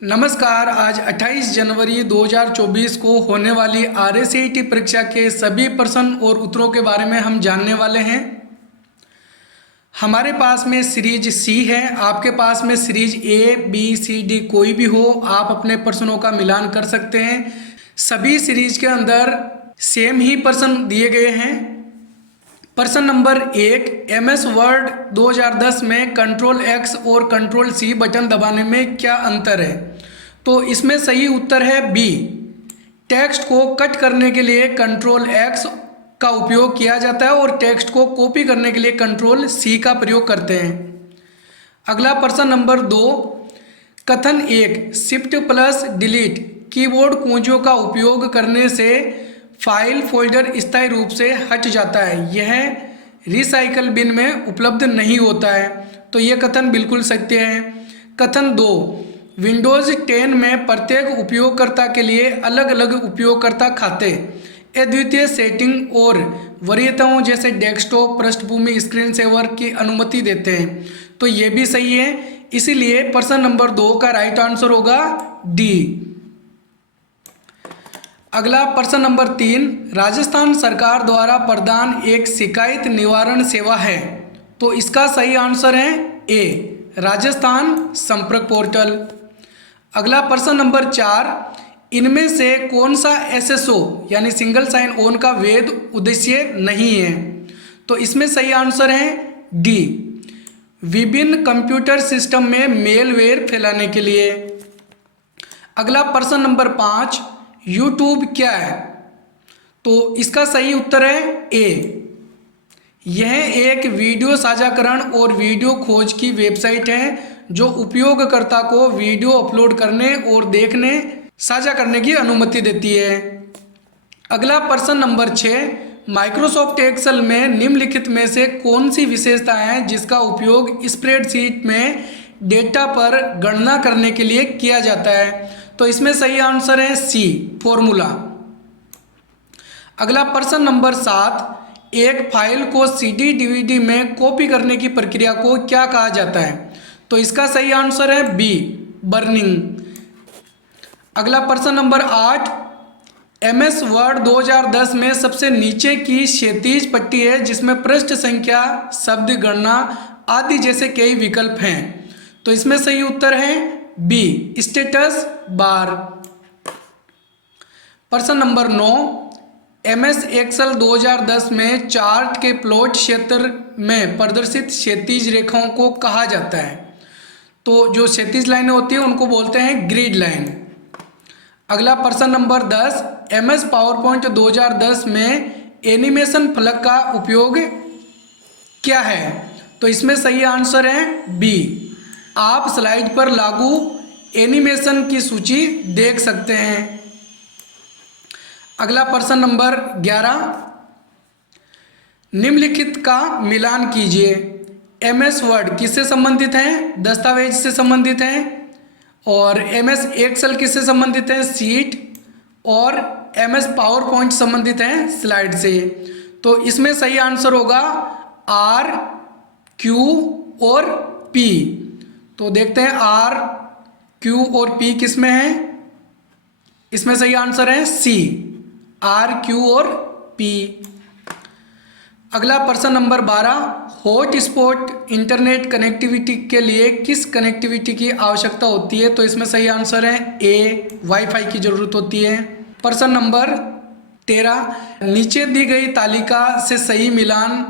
नमस्कार। आज 28 जनवरी 2024 को होने वाली RACET परीक्षा के सभी प्रश्न और उत्तरों के बारे में हम जानने वाले हैं। हमारे पास में सीरीज C है, आपके पास में series A, B, C, D कोई भी हो, आप अपने प्रश्नों का मिलान कर सकते हैं। सभी सीरीज के अंदर सेम ही प्रश्न दिए गए हैं। प्रश्न नंबर 1, MS वर्ड 2010 में Ctrl+X और Ctrl+C बटन दबाने में क्या अंतर है? तो इसमें सही उत्तर है B। टेक्स्ट को कट करने के लिए Ctrl+X का उपयोग किया जाता है और टेक्स्ट को कॉपी करने के लिए Ctrl+C का प्रयोग करते हैं। अगला प्रश्न नंबर 2, कथन 1, Shift+Delete कीबोर्ड कुंजियों का उपयोग करने से फाइल फोल्डर स्थायी रूप से हट जाता है, यह रिसाइकल बिन में उपलब्ध नहीं होता है। तो यह कथन बिल्कुल सत्य है। कथन 2, विंडोज़ 10 में प्रत्येक उपयोगकर्ता के लिए अलग अलग उपयोगकर्ता खाते अद्वितीय सेटिंग और वरीयताओं जैसे डेस्कटॉप, पृष्ठभूमि, स्क्रीन सेवर की अनुमति देते हैं। तो ये भी सही है, इसीलिए प्रश्न नंबर 2 का राइट आंसर होगा डी। अगला प्रश्न नंबर 3, राजस्थान सरकार द्वारा प्रदान एक शिकायत निवारण सेवा है। तो इसका सही आंसर है ए, राजस्थान संपर्क पोर्टल। अगला प्रश्न नंबर 4, इनमें से कौन सा SSO यानी सिंगल साइन ऑन का वैध उद्देश्य नहीं है? तो इसमें सही आंसर है डी, विभिन्न कंप्यूटर सिस्टम में मेलवेयर फैलाने के लिए। अगला प्रश्न नंबर 5, यूट्यूब क्या है? तो इसका सही उत्तर है ए, यह एक वीडियो साझाकरण और वीडियो खोज की वेबसाइट है जो उपयोगकर्ता को वीडियो अपलोड करने और देखने, साझा करने की अनुमति देती है। अगला प्रश्न नंबर 6, माइक्रोसॉफ्ट एक्सेल में निम्नलिखित में से कौन सी विशेषता है जिसका उपयोग स्प्रेडशीट में डेटा पर गणना करने के लिए किया जाता है? तो इसमें सही आंसर है सी, फॉर्मूला। अगला प्रश्न नंबर 7, एक फाइल को CD DVD में कॉपी करने की प्रक्रिया को क्या कहा जाता है? तो इसका सही आंसर है बी, बर्निंग। अगला प्रश्न नंबर 8, MS वर्ड 2010 में सबसे नीचे की क्षैतिज पट्टी है जिसमें पृष्ठ संख्या, शब्द गणना आदि जैसे कई विकल्प हैं। तो इसमें सही उत्तर है बी, स्टेटस बार। प्रश्न नंबर 9, MS एक्सेल 2010 में चार्ट के प्लॉट क्षेत्र में प्रदर्शित क्षैतिज रेखाओं को कहा जाता है। तो जो क्षैतिज लाइनें होती हैं उनको बोलते हैं ग्रिड लाइन। अगला प्रश्न नंबर 10, MS पावरपॉइंट 2010 में एनिमेशन फलक का उपयोग क्या है? तो इसमें सही आंसर है बी, आप स्लाइड पर लागू एनिमेशन की सूची देख सकते हैं। अगला प्रश्न नंबर 11, निम्नलिखित का मिलान कीजिए। MS वर्ड किससे संबंधित है? दस्तावेज से संबंधित है। और MS एक्सेल किससे संबंधित है? शीट। और MS पावर पॉइंट संबंधित है स्लाइड से। तो इसमें सही आंसर होगा R, Q और P। तो देखते हैं R, Q और P किस में है। इसमें सही आंसर है C, R, Q और P। अगला प्रश्न नंबर 12, हॉटस्पॉट इंटरनेट कनेक्टिविटी के लिए किस कनेक्टिविटी की आवश्यकता होती है? तो इसमें सही आंसर है ए, वाईफाई की जरूरत होती है। प्रश्न नंबर 13, नीचे दी गई तालिका से सही मिलान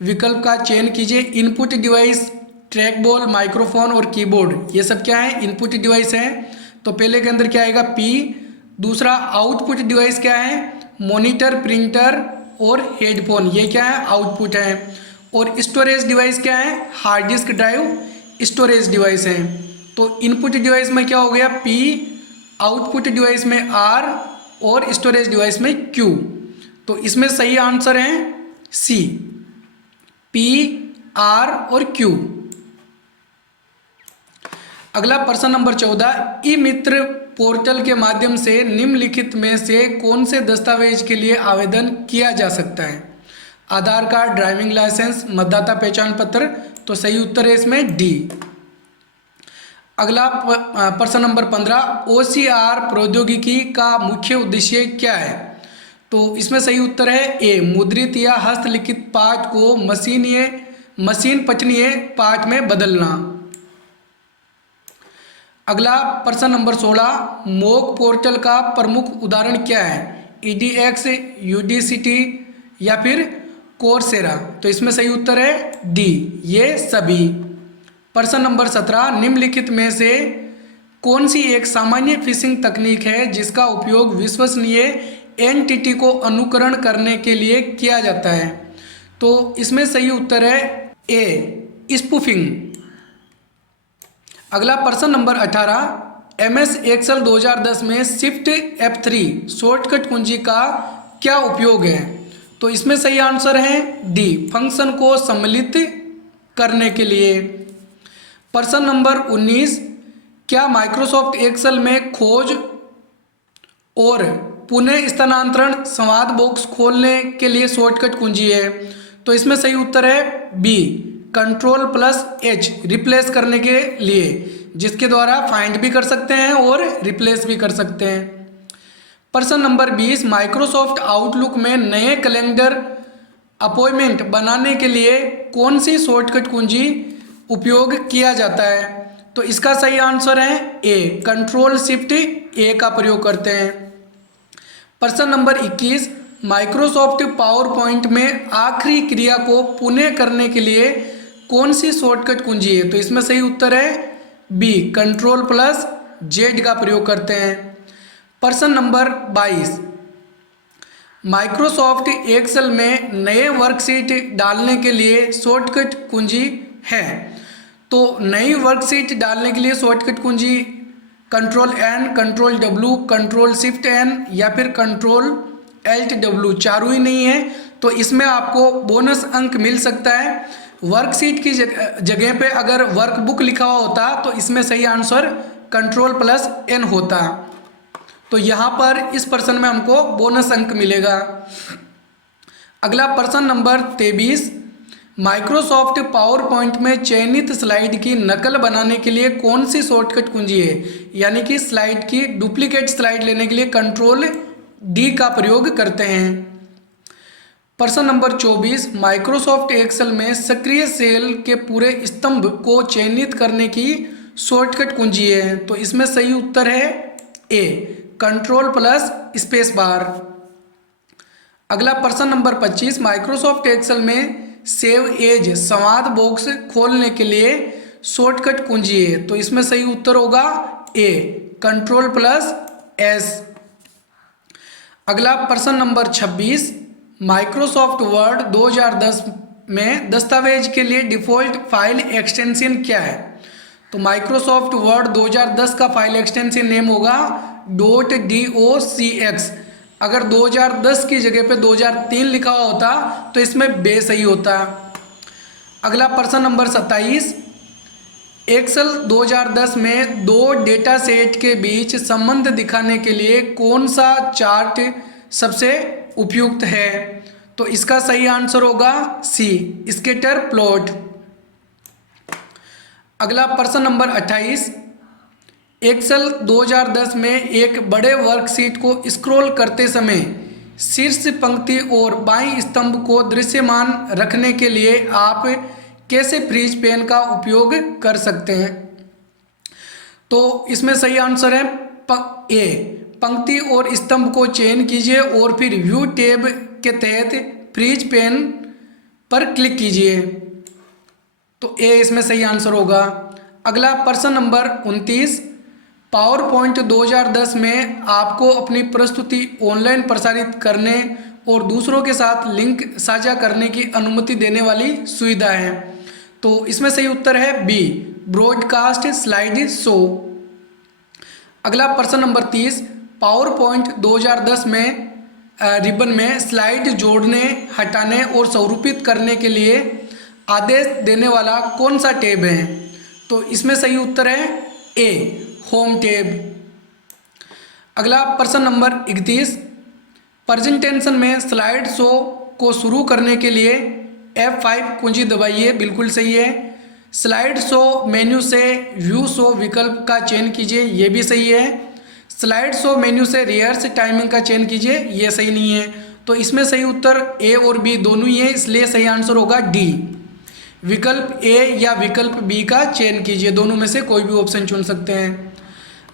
विकल्प का चयन कीजिए। Input device, track ball, microphone और कीबोर्ड, ये सब क्या है? इनपुट डिवाइस है। तो पहले के अंदर क्या आएगा? पी। दूसरा आउटपुट डिवाइस क्या है? मॉनिटर, प्रिंटर और हेडफोन, ये क्या है? आउटपुट है। और स्टोरेज डिवाइस क्या है? Hard disk drive storage device है। तो इनपुट डिवाइस में क्या हो गया? पी, आउटपुट डिवाइस में आर और स्टोरेज डिवाइस में क्यू। तो इसमें सही आंसर है सी, पी, आर और क्यू। अगला प्रश्न नंबर 14, ई मित्र पोर्टल के माध्यम से निम्नलिखित में से कौन से दस्तावेज के लिए आवेदन किया जा सकता है? आधार कार्ड, ड्राइविंग लाइसेंस, मतदाता पहचान पत्र। तो सही उत्तर है इसमें डी। अगला प्रश्न नंबर 15, OCR प्रौद्योगिकी का मुख्य उद्देश्य क्या है? तो इसमें सही उत्तर है ए, मुद्रित या हस्तलिखित पाठ को मशीन पठनीय पाठ में बदलना। अगला प्रश्न नंबर 16, मोक पोर्टल का प्रमुख उदाहरण क्या है? EDX, UDCT या फिर कोर्सेरा? तो इसमें सही उत्तर है डी, ये सभी। प्रश्न नंबर 17, निम्नलिखित में से कौन सी एक सामान्य फिशिंग तकनीक है जिसका उपयोग विश्वसनीय एंटिटी को अनुकरण करने के लिए किया जाता है? तो इसमें सही उत्तर है ए, स्पूफिंग। अगला प्रश्न नंबर 18, MS एक्सेल 2010 में शिफ्ट F3 शॉर्टकट कुंजी का क्या उपयोग है? तो इसमें सही आंसर है डी, फंक्शन को सम्मिलित करने के लिए। प्रश्न नंबर 19, क्या माइक्रोसॉफ्ट एक्सेल में खोज और पुनः स्थानांतरण संवाद बॉक्स खोलने के लिए शॉर्टकट कुंजी है? तो इसमें सही उत्तर है बी, Ctrl+H रिप्लेस करने के लिए, जिसके द्वारा फाइंड भी कर सकते हैं और रिप्लेस भी कर सकते हैं। प्रश्न नंबर 20, माइक्रोसॉफ्ट आउटलुक में नए कैलेंडर अपॉइंटमेंट बनाने के लिए कौन सी शॉर्टकट कुंजी उपयोग किया जाता है? तो इसका सही आंसर है ए, Ctrl+Shift+A का प्रयोग करते हैं। प्रश्न नंबर 21, माइक्रोसॉफ्ट पावर पॉइंट में आखिरी क्रिया को पुनः करने के लिए कौन सी शॉर्टकट कुंजी है? तो इसमें सही उत्तर है बी, Ctrl+Z का प्रयोग करते हैं। प्रश्न नंबर 22, माइक्रोसॉफ्ट एक्सेल में नए वर्कशीट डालने के लिए शॉर्टकट कुंजी है। तो नई वर्कशीट डालने के लिए शॉर्टकट कुंजी Ctrl+N, Ctrl+W, Ctrl+Shift+N या फिर Ctrl+Alt+W, चारों ही नहीं है। तो इसमें आपको बोनस अंक मिल सकता है। वर्कशीट की जगह पे अगर वर्कबुक लिखा हुआ होता तो इसमें सही आंसर Ctrl+N होता। तो यहाँ पर इस प्रश्न में हमको बोनस अंक मिलेगा। अगला प्रश्न नंबर 23, माइक्रोसॉफ्ट पावर पॉइंट में चयनित स्लाइड की नकल बनाने के लिए कौन सी शॉर्टकट कुंजी है? यानी कि स्लाइड की डुप्लीकेट स्लाइड लेने के लिए Ctrl+D का प्रयोग करते हैं। प्रश्न नंबर 24, माइक्रोसॉफ्ट एक्सेल में सक्रिय सेल के पूरे स्तंभ को चयनित करने की शॉर्टकट कुंजी है। तो इसमें सही उत्तर है ए, Ctrl+Spacebar। अगला प्रश्न नंबर 25, माइक्रोसॉफ्ट एक्सेल में सेव एज संवाद बॉक्स खोलने के लिए शॉर्टकट कुंजी है। तो इसमें सही उत्तर होगा ए, Ctrl+S। अगला प्रश्न नंबर 26, माइक्रोसॉफ्ट वर्ड 2010 में दस्तावेज के लिए डिफ़ॉल्ट फाइल एक्सटेंशन क्या है? तो माइक्रोसॉफ्ट वर्ड 2010 का फाइल एक्सटेंशन नेम होगा .docx। अगर 2010 की जगह पे 2003 लिखा हुआ होता तो इसमें बे सही होता। अगला प्रश्न नंबर 27, एक्सेल 2010 में दो डेटा सेट के बीच संबंध दिखाने के लिए कौन सा चार्ट सबसे उपयुक्त है? तो इसका सही आंसर होगा सी, स्कैटर प्लॉट। अगला प्रश्न नंबर 28, एक्सेल 2010 में एक बड़े वर्कशीट को स्क्रॉल करते समय शीर्ष पंक्ति और बाईं स्तंभ को दृश्यमान रखने के लिए आप कैसे फ्रीज पेन का उपयोग कर सकते हैं? तो इसमें सही आंसर है ए, पंक्ति और स्तंभ को चयन कीजिए और फिर व्यू टैब के तहत फ्रीज पेन पर क्लिक कीजिए। तो ए इसमें सही आंसर होगा। अगला प्रश्न नंबर 29, पावर पॉइंट 2010 में आपको अपनी प्रस्तुति ऑनलाइन प्रसारित करने और दूसरों के साथ लिंक साझा करने की अनुमति देने वाली सुविधा है। तो इसमें सही उत्तर है बी, ब्रॉडकास्ट स्लाइड शो। अगला प्रश्न नंबर 30, पावर पॉइंट 2010 में रिबन में स्लाइड जोड़ने, हटाने और स्वरूपित करने के लिए आदेश देने वाला कौन सा टैब है? तो इसमें सही उत्तर है ए, होम टैब। अगला प्रश्न नंबर 31, प्रेजेंटेशन में स्लाइड शो को शुरू करने के लिए F5 कुंजी दबाइए, बिल्कुल सही है। स्लाइड शो मेन्यू से व्यू शो विकल्प का चयन कीजिए, ये भी सही है। स्लाइड शो मेन्यू से रिहर्स टाइमिंग का चयन कीजिए, ये सही नहीं है। तो इसमें सही उत्तर ए और बी दोनों ही है, इसलिए सही आंसर होगा डी। विकल्प ए या विकल्प बी का चयन कीजिए, दोनों में से कोई भी ऑप्शन चुन सकते हैं।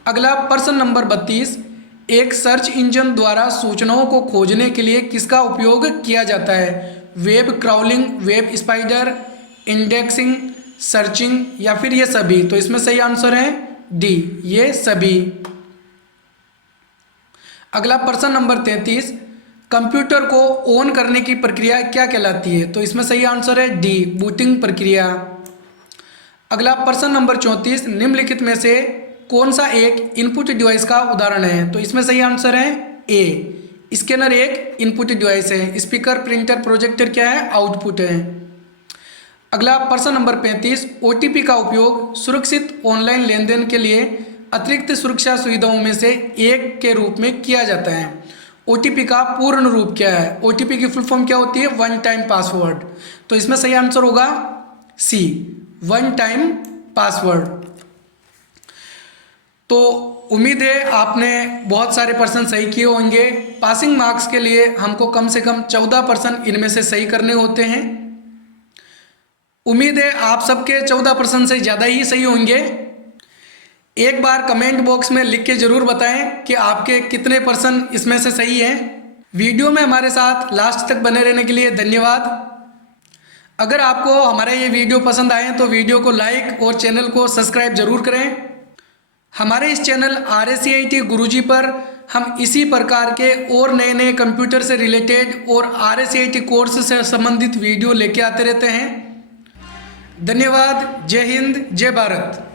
अगला प्रश्न नंबर 32, एक सर्च इंजन द्वारा सूचनाओं को खोजने के लिए किसका उपयोग किया जाता है? Web crawling, web spider, indexing, searching या फिर ये सभी? तो इसमें सही आंसर है डी, ये सभी। अगला प्रश्न नंबर 33, कंप्यूटर को ऑन करने की प्रक्रिया क्या कहलाती है? तो इसमें सही आंसर है डी, बूटिंग प्रक्रिया। अगला प्रश्न नंबर 34, निम्नलिखित में से कौन सा एक इनपुट डिवाइस का उदाहरण है? तो इसमें सही आंसर है ए, स्कैनर एक इनपुट डिवाइस है। स्पीकर, प्रिंटर, प्रोजेक्टर क्या है? आउटपुट है। अगला प्रश्न नंबर 35, ओटीपी का उपयोग सुरक्षित ऑनलाइन लेन देन के लिए अतिरिक्त सुरक्षा सुविधाओं में से एक के रूप में किया जाता है। ओटीपी का पूर्ण रूप क्या है? ओटीपी की फुल फॉर्म क्या होती है? One time password. तो इसमें सही आंसर होगा सी, वन टाइम पासवर्ड। तो उम्मीद है आपने बहुत सारे प्रश्न सही किए होंगे। पासिंग मार्क्स के लिए हमको कम से कम 14 प्रश्न इनमें से सही करने होते हैं। उम्मीद है आप सबके 14 प्रश्न से ज़्यादा ही सही होंगे। एक बार कमेंट बॉक्स में लिख के ज़रूर बताएं कि आपके कितने प्रश्न इसमें से सही हैं। वीडियो में हमारे साथ लास्ट तक बने रहने के लिए धन्यवाद। अगर आपको हमारा ये वीडियो पसंद आए तो वीडियो को लाइक और चैनल को सब्सक्राइब जरूर करें। हमारे इस चैनल RSCIT गुरुजी पर हम इसी प्रकार के और नए नए कंप्यूटर से रिलेटेड और RSCIT कोर्स से संबंधित वीडियो लेके आते रहते हैं। धन्यवाद। जय हिंद, जय भारत।